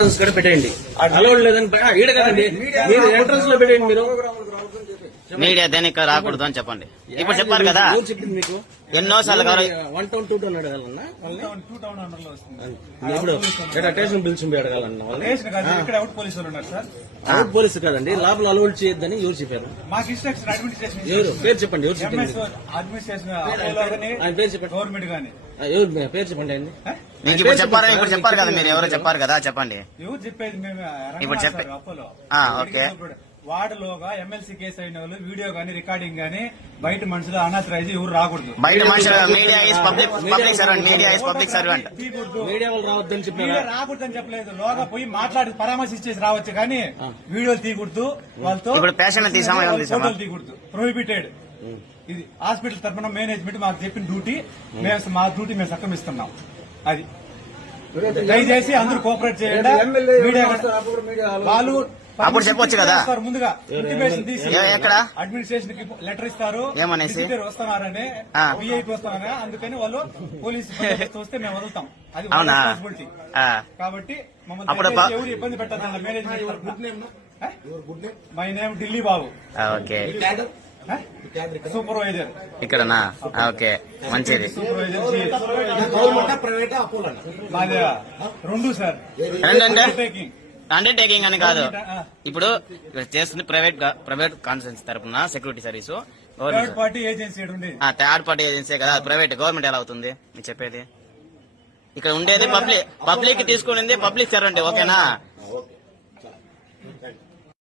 కూడా పెట్టండి. అలౌడ్ లేదని ఈడ కదండి, మీరు ఎంట్రన్స్ లో పెట్టండి. మీరు మీడియా దేనికి రాకూడదు అని చెప్పండి. ఇప్పుడు చెప్పారు కదా, ఎవరు చెప్పింది మీకు? ఎన్నోసార్లు 1 టౌన్ 2 టౌన్ అడగాలన్నా ఇప్పుడు స్టేషన్ పిలిచి అడగాలన్నా అవుట్ పోలీసు కాదండి, లోపల అలౌడ్ చేయొద్దని ఎవరు చెప్పారు? ఎవరు పేరు చెప్పండి, ఎవరు చెప్పింది? ఆయన పేరు చెప్పండి, గవర్నమెంట్ గానీ ఎవరు పేరు చెప్పండి అండి. మీకు ఇప్పుడు చెప్పారు కదా, మీరు ఎవరో చెప్పారు కదా, చెప్పండి. ఎవరు చెప్పేది? మేము ఇప్పుడు చెప్పే అపోలో ఓకే. వార్డులోగా ఎమ్మెల్సీ కేసు అయిన వాళ్ళు వీడియో గానీ రికార్డింగ్ గానీ బయట మనుషులు అనాథరైజ్ ఎవరు రాకూడదు. బయట మనుషులు media is public servant, media is public servant. Media వాళ్ళు రావద్దని చెప్పారు. రాకూడదని చెప్పలేదు, లోగా పోయి మాట్లాడి పరామర్శించేసి రావచ్చు కానీ వీడియోలు తీయకూడదు. వాళ్ళతో ఇప్పుడు పేషెంట్ ఫోటోలు తీయకూడదు, ప్రొహిబిటెడ్. ఇది హాస్పిటల్ తరఫున మేనేజ్మెంట్ మాకు చెప్పిన డ్యూటీ, మా డ్యూటీ మేము సక్కమిస్తున్నాం. అది దయచేసి అందరూ కోఆపరేట్ చేయండి. వాళ్ళు అప్పుడు చెప్పొచ్చు కదా ముందుగా ఇంటిమేషన్ తీసి ఎక్కడ అడ్మినిస్ట్రేషన్ కి లెటర్ ఇస్తారు, ఏమనేసి వస్తున్నారని విఐపీ వస్తున్నారని. అందుకని వాళ్ళు పోలీసు వస్తే మేము వదులుతాం. అది అవునా? రెస్పాన్సిబిలిటీ. కాబట్టి మమ్మల్ని ఎవరు ఇబ్బంది పెట్టాలి management. My name Delhi Babu, okay. Supervisor ఇక్కడనా? ఓకే, మంచిది. మాది రెండు సార్, అండర్టేకింగ్ అని కాదు. ఇప్పుడు చేస్తుంది ప్రైవేట్ కాన్సెన్స్ తరపున security service, third party agency. Third party agency కదా, ప్రైవేట్. గవర్నమెంట్ ఎలా అవుతుంది మీరు చెప్పేది? ఇక్కడ ఉండేది పబ్లిక్ తీసుకునేది పబ్లిక్ సర్వెంట్, ఓకేనా?